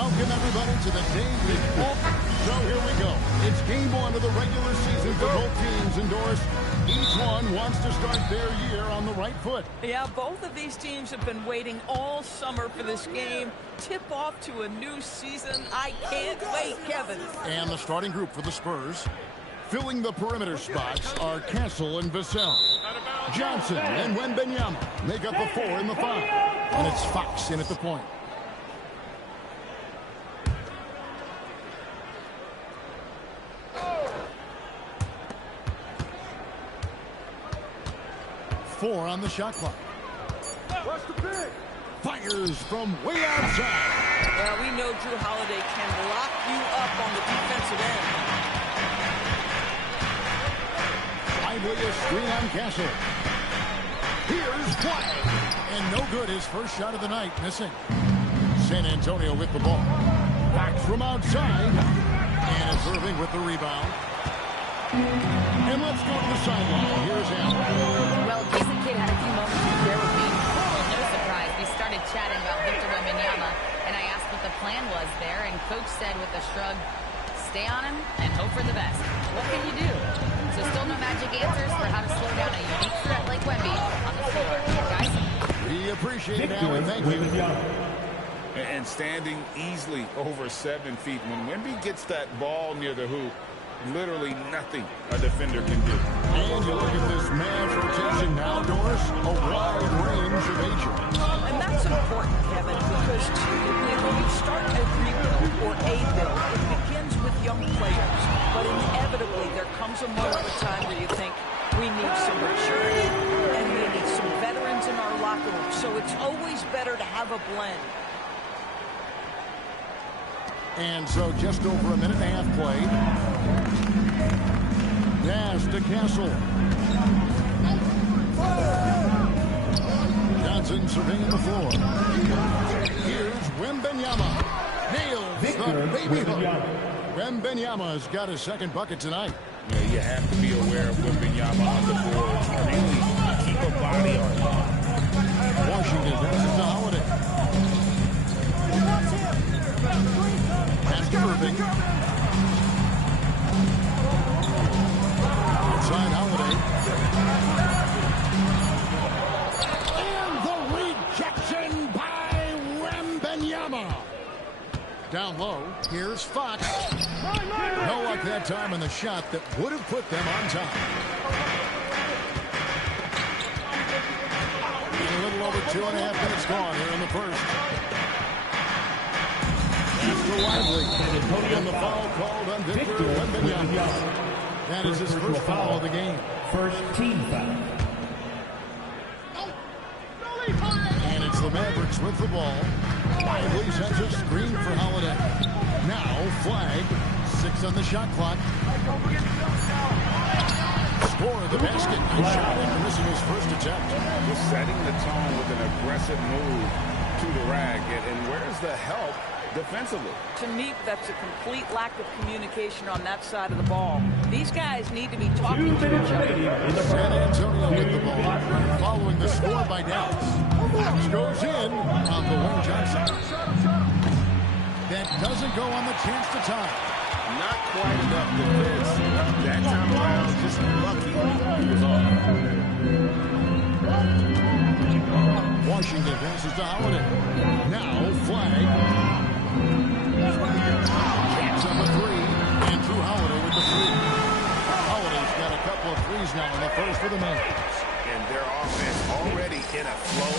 Welcome everybody to the day before. So here we go. It's game one of the regular season for both teams endorsed. Each one wants to start their year on the right foot. Yeah, both of these teams have been waiting all summer for this game. Tip off to a new season. I can't wait, Kevin. And the starting group for the Spurs. Filling the perimeter spots are Castle and Vassell. Johnson and Wembanyama make up the 4 and the 5. And it's Fox in at the point. Four on the shot clock. Fires from way outside. Well, we know Drew Holiday can lock you up on the defensive end. Lively a screen on Castle. Here's White. And no good. His first shot of the night missing. San Antonio with the ball. Back from outside. And it's Irving with the rebound. And let's go to the sideline. Here's Allen. Well, Jason Kidd had a few moments to share with me. Well, no surprise. We started chatting about Victor Wembanyama, and I asked what the plan was there, and Coach said with a shrug, stay on him and hope for the best. What can you do? So still no magic answers for how to slow down a unique threat like Wemby on the floor. Guys? We appreciate it, Allen. Thank you. And standing easily over 7 feet. When Wemby gets that ball near the hoop, literally nothing a defender can do. And you look at this man's rotation now, Doris, a wide range of agents. And that's important, Kevin, because typically when you start a rebuild or a build, it begins with young players. But inevitably, there comes a moment of time where you think, we need some maturity and we need some veterans in our locker room. So it's always better to have a blend. And so just over a minute and a half played. Pass to Castle. Johnson surveying the floor. Here's Wembanyama. Nails the baby hook. Wembanyama's got his second bucket tonight. Yeah, you have to be aware of Wembanyama on the board. Really keep a body on him. Washington passes to Holiday. Pass to Irving. Inside Holiday. And the rejection by Wembanyama. Down low, here's Fox. No luck that time on the shot that would have put them on top. A little over 2.5 minutes gone here in the first. After Lively, and the foul called on Victor Wembanyama. That is his first foul of the game. First team foul. And it's the Mavericks with the ball. Lively sends a screen for Holiday. Now flag. 6 on the shot clock. Score the basket. Nice shot after missing his first attempt. Just setting the tone with an aggressive move to the rack. And where's the help defensively? To me, that's a complete lack of communication on that side of the ball. These guys need to be talking to each other. San Antonio with the ball. Following the score by Dallas. Fox goes in on the Wayne Johnson. That doesn't go on the chance to tie. Not quite enough defense. That time around, just lucky he was off. Washington passes to Holiday. Now flag. Chance on the 3. And Drew Holiday with the 3. Holiday's got a couple of threes now in the first for the Mavs. And their offense already in a flow.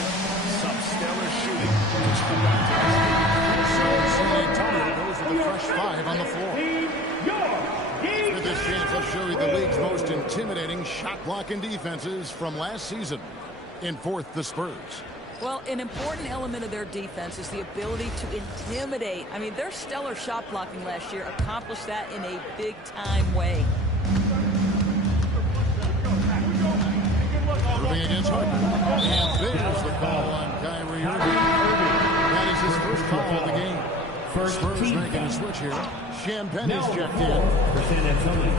Some stellar shooting. So San Antonio goes with the fresh 5 on the floor. With this chance, I'll show you the league's most intimidating shot blocking defenses from last season. In fourth, the Spurs. Well, an important element of their defense is the ability to intimidate. I mean, their stellar shot blocking last year accomplished that in a big-time way. Irving against Harden. And there's the call on Kyrie Irving. That is his first foul of the game. Spurs making a switch here. Champagne is checked in. For San Antonio.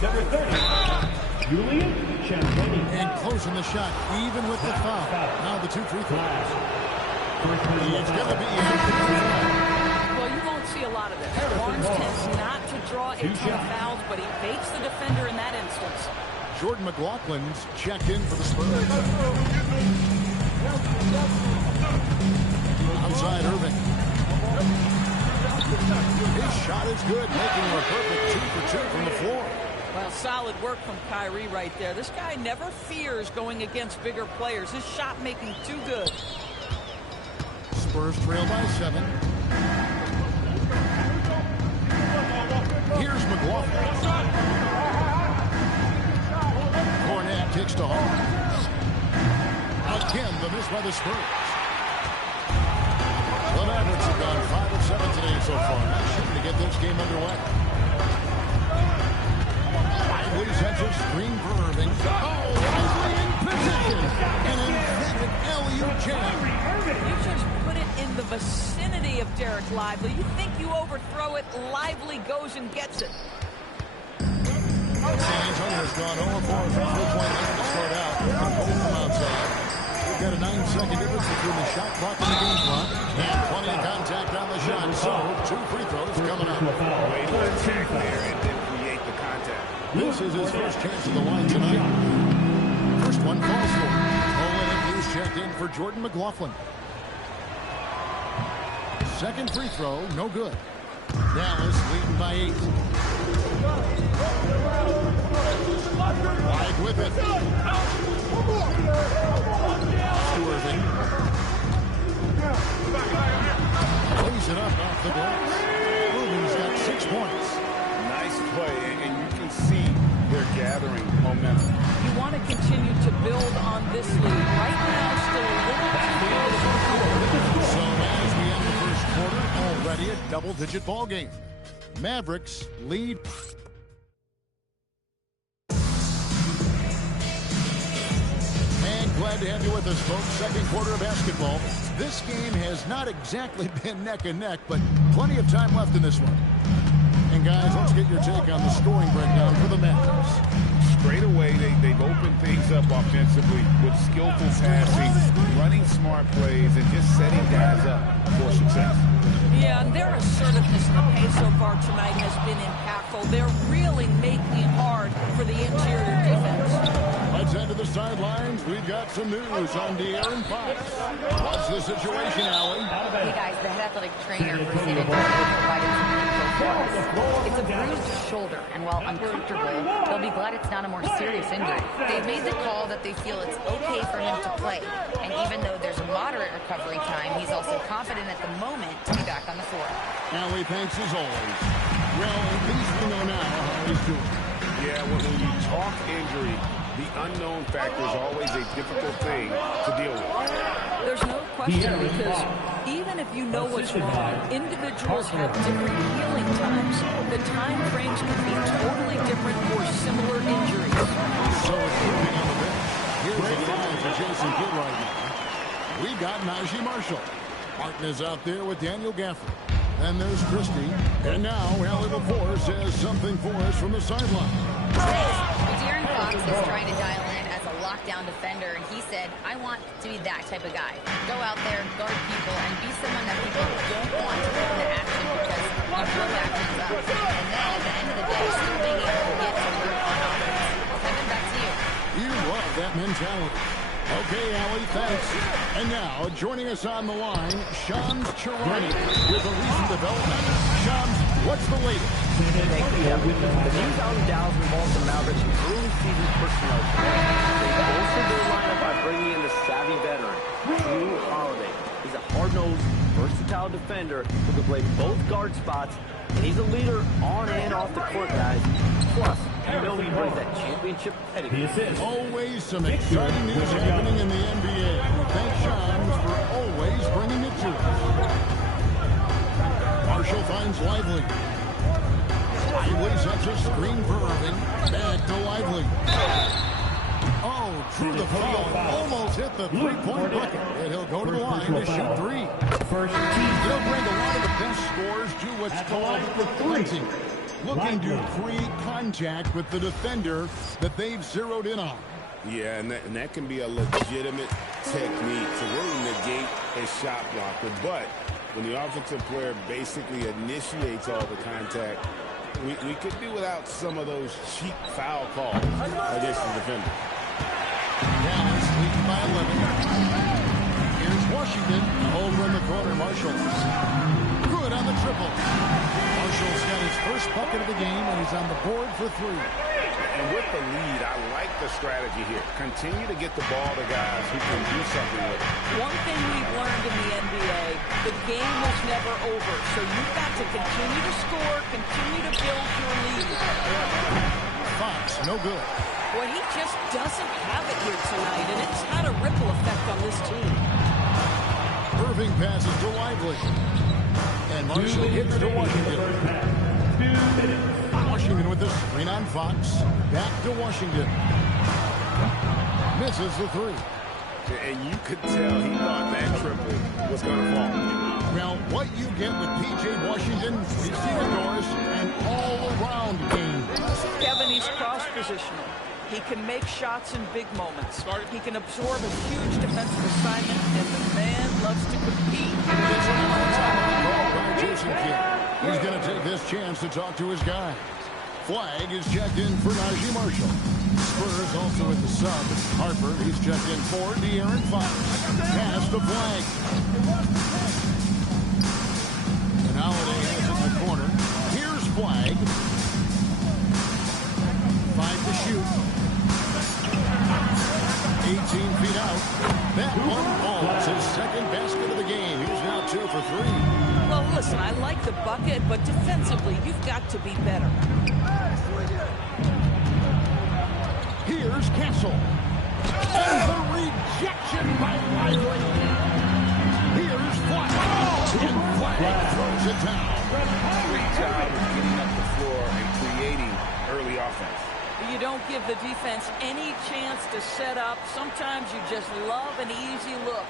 Number 30, Julian Champagne. And closing the shot, even with the foul. Now the 2 free throws. He's going to be in. Well, lot of this. Barnes tends not to draw a ton of fouls, but he baits the defender in that instance. Jordan McLaughlin's checked in for the Spurs. Outside Irving. His shot is good, making him a perfect 2 for 2 from the floor. Well, solid work from Kyrie right there. This guy never fears going against bigger players. His shot making too good. Spurs trail by 7. Here's McLaughlin. Cornet kicks to Hall. Again, the miss by the Spurs. The Mavericks have gone 5 of 7 today so far. Not shooting to get this game underway. Lively sends a screen for Irving. Oh, Lively in position. An emphatic alley-oop jam. You just put it in the vicinity of Derek Lively. You think you overthrow it, Lively goes and gets it. San Antonio's gone 0-4 from 3-point line to start out. Both from outside. We've got a 9-second difference between the shot clock and the game clock. And plenty of contact on the shot. So, 2 free throws coming up. Way to attack there and then create the contact. This is his first chance of the line tonight. First one falls for him. Owen checked in for Jordan McLaughlin. Second free throw, no good. Dallas leading by 8. White with it. Irving. Lays it up off the glass. Irving's got 6 points. Nice play, and you can see they're gathering momentum. You want to continue to build on this lead. Right now, still a little too early. So as we end the first quarter, already a double-digit ball game. Mavericks lead. And glad to have you with us, folks. Second quarter of basketball. This game has not exactly been neck and neck, but plenty of time left in this one. And guys, let's get your take on the scoring breakdown for the Mavericks. Straight away, they've opened things up offensively with skillful passing, running smart plays, and just setting guys up for success. Yeah, and their assertiveness in the paint so far tonight has been impactful. They're really making it hard for the interior defense. Let's head to the sidelines. We've got some news on De'Aaron Fox. What's the situation, Allie? Hey guys, the head athletic trainer for San Antonio provided some info for us. It's a bruised shoulder, and while uncomfortable, they'll be glad it's not a more serious injury. They've made the call that they feel it's okay for him to play, and even though there's a moderate recovery time, he's also confident at the moment to be back on the floor. Allie, thanks as always. Well, at least we know now how he's doing. Yeah, when you talk injury, the unknown factor is always a difficult thing to deal with. There's no question, because even if you know what's wrong, individuals have different healing times. The time frames can be totally different for similar injuries. So it's moving on the bench. Here's the line for Jason Kidd right now. We got Najee Marshall. Martin is out there with Daniel Gafford. Then there's Christie. And now Allie Lepore says something for us from the sideline. De'Aaron Fox is trying to dial in as a lockdown defender, and he said, I want to be that type of guy. Go out there, guard people, and be someone that people don't want to put into action because you blow actions up. And then at the end of the day, still being able to get to work on offense. Kevin, back to you. You love that mentality. Okay, Allie, thanks. And now, joining us on the line, Shams Charania with a recent development. Shams, what's the latest? Thank you, Kevin. The news out in Dallas involves the Mavericks' early season personnel change. They bolstered their lineup by bringing in the savvy veteran, Drew Holiday. He's a hard-nosed, versatile defender who can play both guard spots, and he's a leader on and off the court, guys. Plus, you know he brings that championship pedigree. Always some exciting news happening in the NBA. Thanks, Shams, for always bringing it to us. Marshall finds Lively. Lively sets a screen for Irving. Back to Lively. Oh, drew the foul. Almost hit the three-point bucket. And he'll go to the line to shoot 3. He'll bring a lot of the best scorers to what's called deflecting. Looking to create contact with the defender that they've zeroed in on. Yeah, and that can be a legitimate technique to really negate a shot blocker. But when the offensive player basically initiates all the contact, we could do without some of those cheap foul calls against the defender. Dallas leading by 11. Here's Washington over in the corner. Marshall. Good on the triple. Marshall's got his first bucket of the game, and he's on the board for 3. And with the lead, I like the strategy here. Continue to get the ball to guys who can do something with it. One thing we've learned in the NBA, the game is never over. So you've got to continue to score, continue to build your lead. Fox, no good. Well, he just doesn't have it here tonight, and it's had a ripple effect on this team. Irving passes to Lively. And Marshall hits to Washington. 2 minutes. Washington with the screen on Fox. Back to Washington. Misses the 3. And you could tell he thought that triple was going to fall. Well, what you get with P.J. Washington, we've seen it, Doris, an all-around game. Kevin, he's cross-positional. He can make shots in big moments. He can absorb a huge defensive assignment, and the man loves to compete. It's an all-time call by Jason Kidd. He's going to take this chance to talk to his guys. Flag is checked in for Najee Marshall. Spurs also at the sub. Harper, he's checked in for De'Aaron Fox. Pass the flag. And Holiday has it in the corner. Here's flag. 5 to shoot. 18 feet out. That one falls. His second basket of the game. He's now 2 for 3. Well, listen, I like the bucket, but defensively, you've got to be better. Here's Castle. And the rejection by Lively. Here's Flag. And Flag throws it down. Great job of getting up the floor and creating early offense. You don't give the defense any chance to set up. Sometimes you just love an easy look.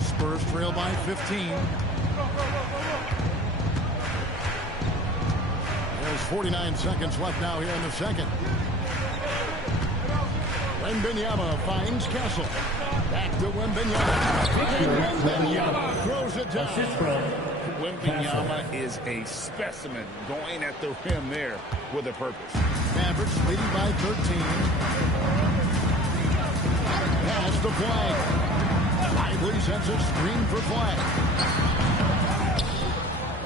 Spurs trail by 15. There's 49 seconds left now here in the second. Wembanyama finds Castle. Back to Wembanyama. Wembanyama throws it down. Wembanyama is a specimen going at the rim there with a purpose. Mavericks leading by 13. Pass to Flag. Lively sends a screen for Flag.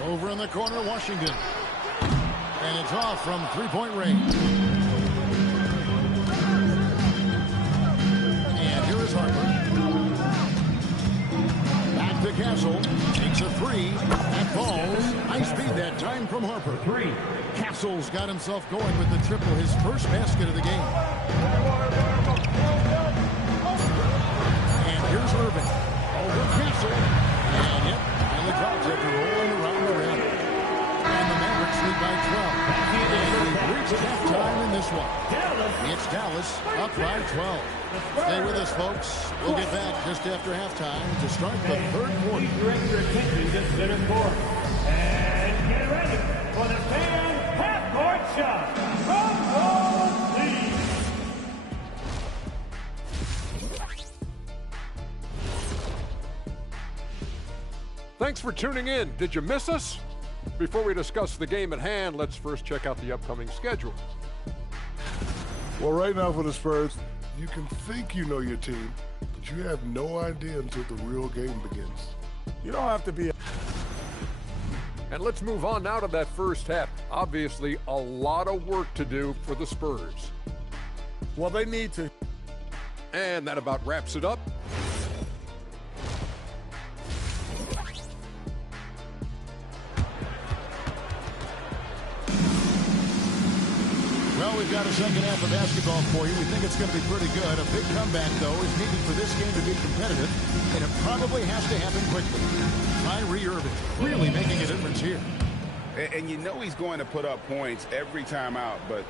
Over in the corner, Washington. And it's off from three-point range. And here is Harper. Back to Castle. Takes a 3. That falls. High speed that time from Harper. 3. Castle's got himself going with the triple, his first basket of the game. And here's Irving. Over Castle. And yep, finally drops it to rolling around the rim. And the Mavericks lead by 12. And we've reached halftime in this one. It's Dallas up by 12. Stay with us, folks. We'll get back just after halftime to start the third quarter. Direct your attention to center court. And get ready for the fan half-court shot from Gold League. Thanks for tuning in. Did you miss us? Before we discuss the game at hand, let's first check out the upcoming schedule. Well, right now for the Spurs, you can think you know your team, but you have no idea until the real game begins. You don't have to be... And let's move on now to that first half. Obviously, a lot of work to do for the Spurs. Well, they need to. And that about wraps it up. Well, we've got a second half of basketball for you. We think it's going to be pretty good. A big comeback, though, is needed for this game to be competitive, and it probably has to happen quickly. Kyrie Irving really making a difference here. And you know he's going to put up points every time out, but,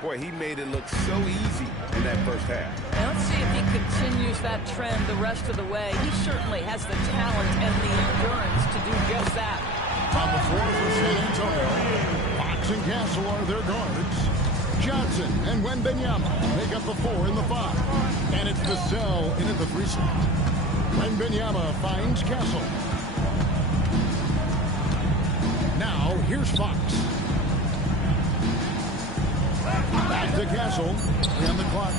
boy, he made it look so easy in that first half. Now let's see if he continues that trend the rest of the way. He certainly has the talent and the endurance to do just that. On the floor for San Antonio, Fox and Castle are their guards. Johnson and Wembanyama make up the 4 and the 5. And it's Vassell in at the 3 slot. Wembanyama finds Castle. Here's Fox. Back to Castle. And the clock.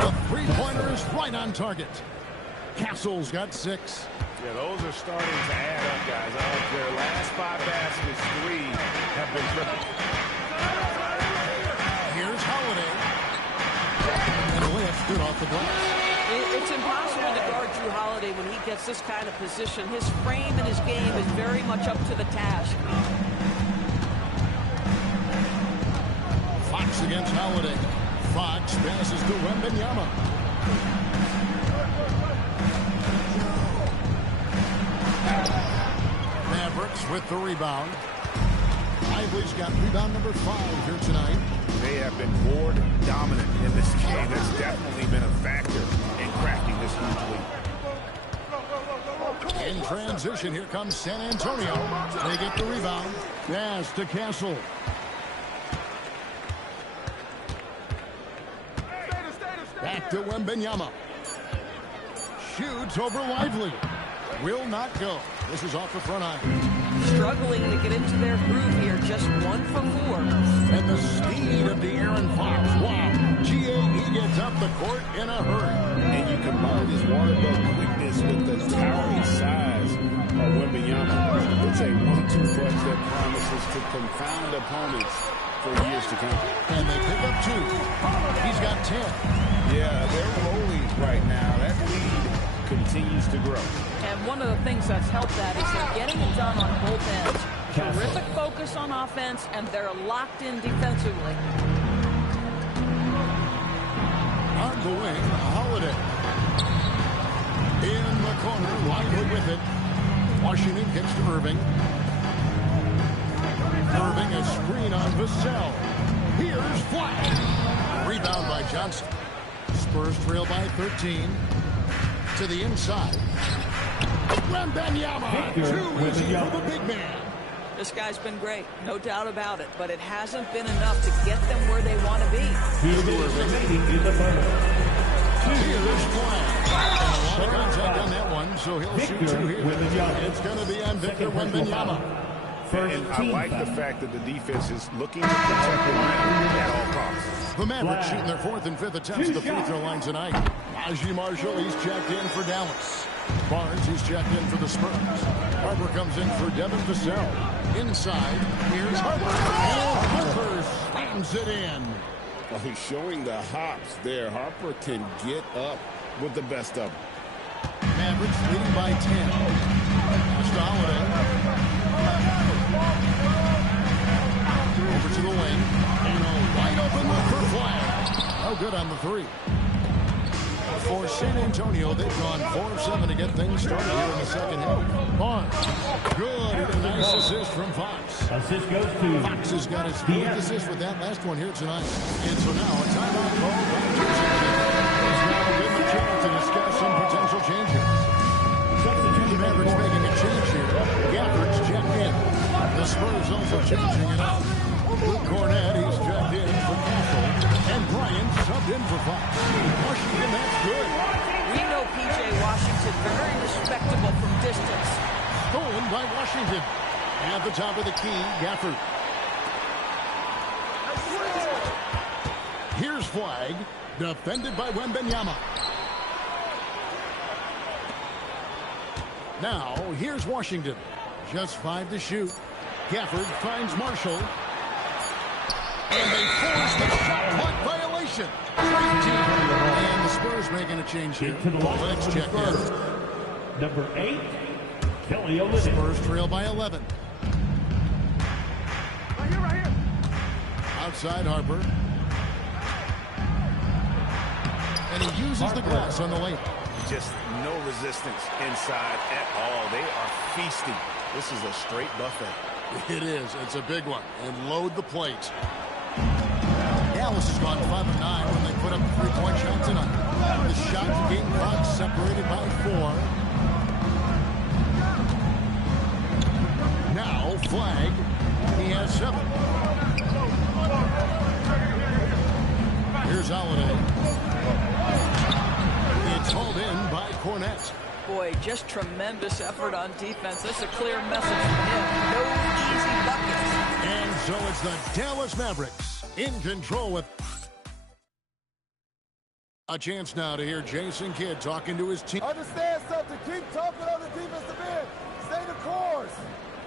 The three-pointer is right on target. Castle's got 6. Yeah, those are starting to add up, guys. Their last 5 baskets, 3 have been triple. Here's Holiday. And a layup good off the glass. It's impossible to guard Drew Holiday when he gets this kind of position. His frame and his game is very much up to the task. Fox against Holiday. Fox passes to Wembanyama. Mavericks with the rebound. Lively's got rebound number 5 here tonight. They have been board dominant in this game. That's definitely been a factor in cracking this huge lead. In transition, here comes San Antonio. They get the rebound. Pass to Castle. Back to Wembanyama. Shoots over Lively. Will not go. This is off the front iron. Struggling to get into their groove here. Just 1 for 4. And the speed of De'Aaron Fox. Wow. GAE gets up the court in a hurry. And you combine his water bug quickness with the towering size of Wembanyama. It's a 1-2 punch that promises to confound opponents for years to come. And they pick up 2. He's got 10. Yeah, they're rolling right now. That lead continues to grow. And one of the things that's helped that is they're getting it done on both ends. Terrific focus on offense, and they're locked in defensively. On the wing, Holiday. In the corner, Lively with it. Washington kicks to Irving. Irving, a screen on Vassell. Here's Flash. Rebound by Johnson. Spurs trail by 13. To the inside. Wembanyama. Too easy for the big man. This guy's been great, no doubt about it, but it hasn't been enough to get them where they want to be. Here's Flash. A lot of contact on that one, so he'll shoot 2 here. It's going to be on Victor Wembanyama. And I like the fact that the defense is looking to protect the rim at all costs. The Mavericks shooting their 4th and 5th attempts at the free throw line tonight. Najee Marshall, he's checked in for Dallas. Barnes, he's checked in for the Spurs. Harper comes in for Devin Vassell. Inside, here's Harper. And Harper slams it in. Well, he's showing the hops there. Harper can get up with the best of them. Mavericks leading by 10. Pass to Holiday. Over to the wing. And a wide open look for Flash. Oh, good on the 3. For San Antonio, they've gone 4 of 7 to get things started here in the second half. Barnes. Good. A nice assist from Fox. Assist goes to Fox has got his 4th assist with that last one here tonight. And so now a timeout call by Jason Kidd. He's now given a chance to discuss some potential changes. The Mavericks making a change here. Gafford's checked in. The Spurs also changing it up. Luke Cornett, he's checked in for Castle. And Bryant subbed in for Fox. Washington, that's good. We know P.J. Washington very respectable from distance. Stolen by Washington. At the top of the key, Gafford. Here's Flag. Defended by Wembanyama. Now, here's Washington. Just 5 to shoot. Gafford finds Marshall. And they force the shot clock violation. And the Spurs making a change here. Let's check in. Number 8, Kelly Olynyk. Spurs trail by 11. Right here. Outside Harper. And he uses the glass on the lane. Just no resistance inside at all. They are feasting. This is a straight buffet. It is. It's a big one. And load the plate. Dallas has gone 5 of 9 when they put up a 3-point shot tonight. The shot game clock separated by 4. Now Flag. He has 7. Here's Holiday. It's hauled in by Cornett. Boy, just tremendous effort on defense. That's a clear message from him. No easy buckets. And so it's the Dallas Mavericks in control with a chance now to hear Jason Kidd talking to his team. Understand something. Keep talking on the defensive end. Stay the course.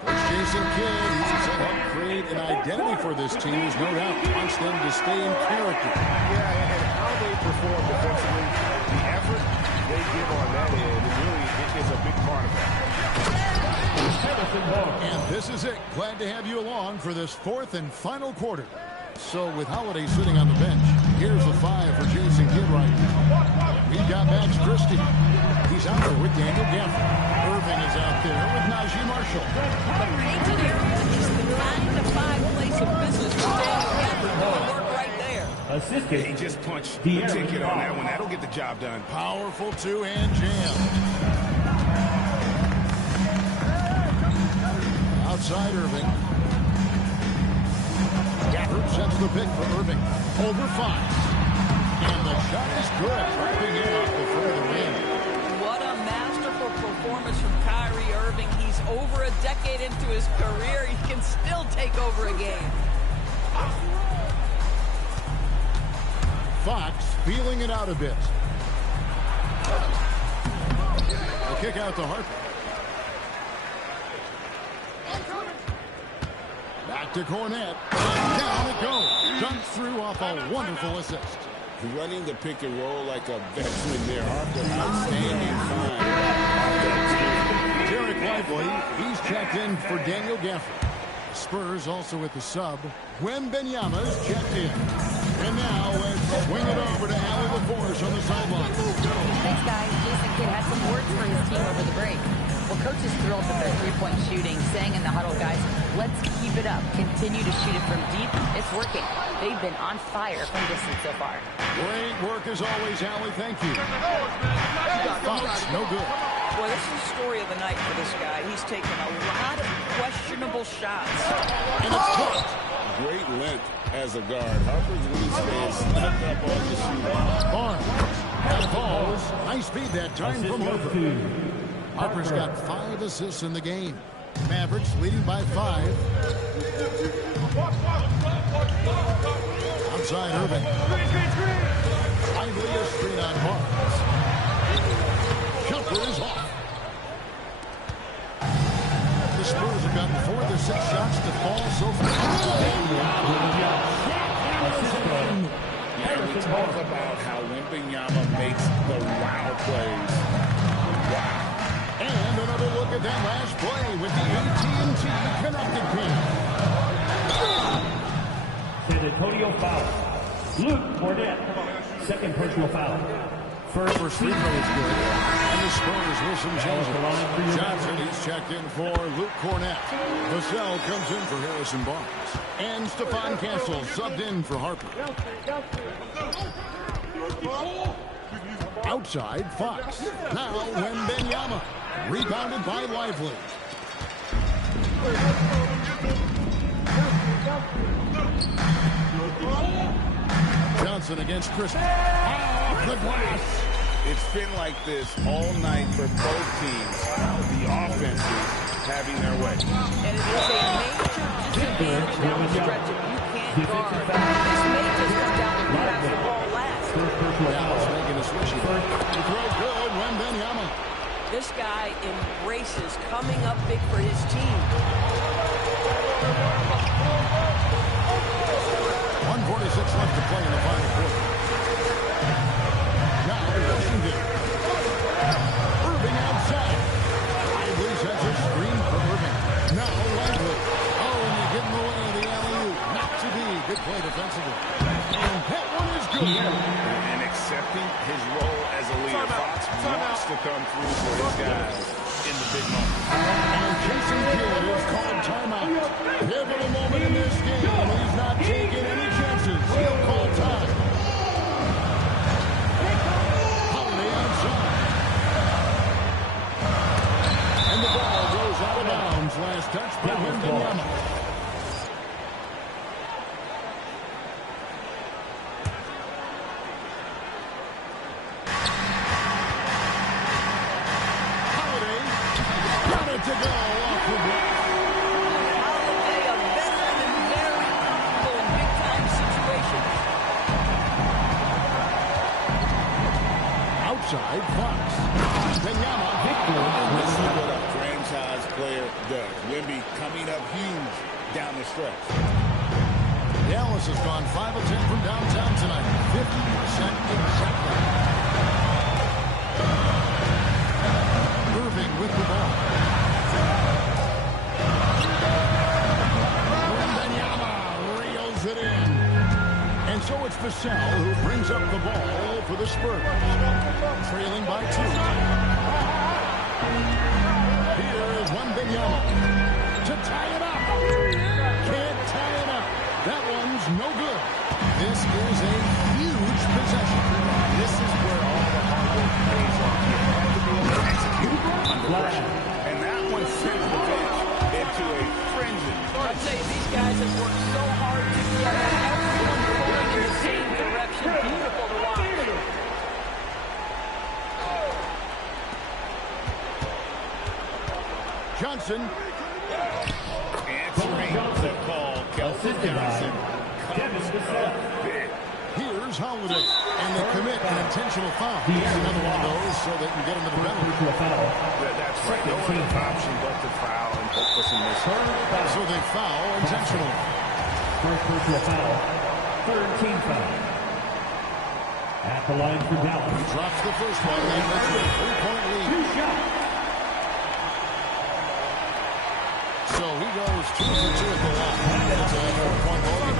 Coach Jason Kidd, he's to help create an identity for this team. There's no doubt wants them to stay in character. Yeah, and how they perform defensively, the effort they give on that end, it really is a big part of that. And this is it. Glad to have you along for this fourth and final quarter. So with Holiday sitting on the bench, here's the 5 for Jason Kidd right now. We've got Max Christie. He's out there with Daniel Gafford. Irving is out there with Najee Marshall. The painted area is the 9-to-5 place of business for Daniel Gafford. Going to work right there. Assisted. He just punched the ticket on that one. That'll get the job done. Powerful two-hand jam. Outside Irving. Gafford sets the pick for Irving. Over 5. And the shot is good. Ripping in off the front of the rim. What a masterful performance from Kyrie Irving. He's over a decade into his career. He can still take over a game. Fox feeling it out a bit. The kick out to Harper. Back to Cornette. And down it goes. Dunked through off a wonderful assist. Running the pick and roll like a veteran there. Harper, outstanding find. Derek Lively, he's checked in for Daniel Gafford. Spurs also with the sub. Wembanyama's checked in. And now let's swing it over to Allie LaForce on the sideline. Thanks, guys. Jason Kidd had some words for his team over the break. Well, coach is thrilled with their three-point shooting, saying in the huddle, guys, let's keep it up. Continue to shoot it from deep. It's working. They've been on fire from distance so far. Great work as always, Allie. Thank you. Fox, no good. Well, this is the story of the night for this guy. He's taken a lot of questionable shots. And it's caught. Great length as a guard. Harper's wingspan snuck up on the shooter. Barnes. That falls. Nice speed that time from Harper. Harper's got 5 assists in the game. Mavericks leading by 5. Outside Irving. Lively a screen on Barnes. Jumper is off. The Spurs have gotten 4 of their 6 shots to fall so far. Yeah, we talk about how Wembanyama makes the wow plays. Wow. And another look at that last play with the AT&T connected pin. San Antonio foul. Luke Cornette. Second personal foul. First free throw is good. And the Spurs with some changes. Johnson, he's checked in for Luke Cornette. Vassell comes in for Harrison Barnes. And Stephon Castle subbed in for Harper. Outside, Fox. Now Wembanyama. Rebounded by Lively. Johnson against Christie. Off the glass. It's been like this all night for both teams. The offenses having their way. And it is a major disadvantage down the stretch if you can't guard. This may just come down to who has the ball last. Dallas making a switch here. The throw good, Wembanyama. This guy embraces coming up big for his team. 1:46 left to play in the final quarter. Now Washington. Irving outside. Lively sets a screen for Irving. Now Lively. Oh, and you get in the way of the alley-oop. Not to be. Good play defensively. And that one is good. And accepting his role as a leader. Fox wants to come through for his guys in the big moment. And Jason Kidd is called timeout. Pivotal moment in this game. He's not taking any chances. He'll call time. Holiday outside. And the ball goes out of bounds. Last touch by Wembanyama. Holiday got it to go off the block. Holiday, a veteran in player does. Wemby coming up huge down the stretch. Dallas has gone 5 of 10 from downtown tonight. 50% exactly. Irving with the ball. Wembanyama reels it in. And so it's Vassell who brings up the ball for the Spurs. Trailing by 2. Here is Wembanyama to tie it up. Can't tie it up. That one's no good. This is a huge possession. This is where all the hard work pays off. You have to be able to execute under pressure. And that one sends the bench into a frenzy. I tell you, these guys have worked so hard together. Everyone pulling in the same direction. Beautiful to watch. Johnson. Answering the call. Kelvin Johnson. Here's Holiday. And they commit an intentional foul. Another one of those so they can get into the penalty. That's right. No other option but to foul and hope for some mistakes. So they foul intentionally. First personal foul. Third team foul. At the line for Dallas. He drops the first one. That makes it a 3-point lead. 2 shots. So he goes 2 for 2 at the line. It's a 4-point ball.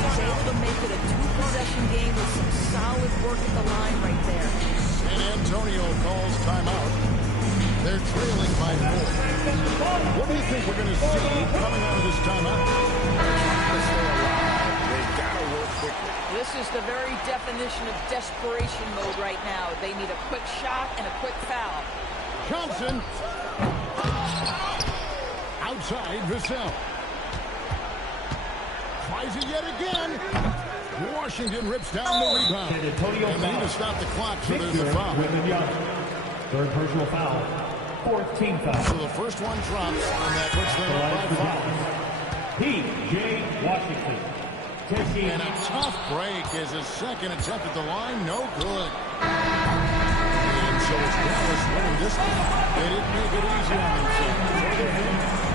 He's able to make it a 2-possession game with some solid work at the line right there. San Antonio calls timeout. They're trailing by 4. What do you think we're going to see coming out of this timeout? They've got to work quickly. This is the very definition of desperation mode right now. They need a quick shot and a quick foul. Johnson. Outside Vassell. Tries it yet again. Washington rips down the rebound. And they need to stop the clock, so there's the foul. Third personal foul. Fourth team foul. So the first one drops, and that puts them up by 5. P.J. Washington. And a tough break is his second attempt at the line. No good. And so it's Dallas winning this one. They didn't make it easy on themselves.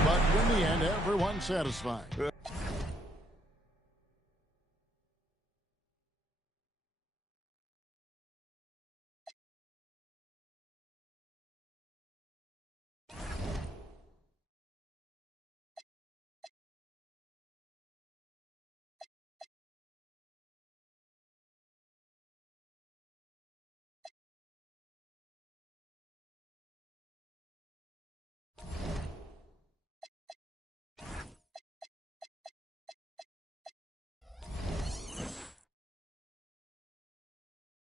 But in the end, everyone's satisfied.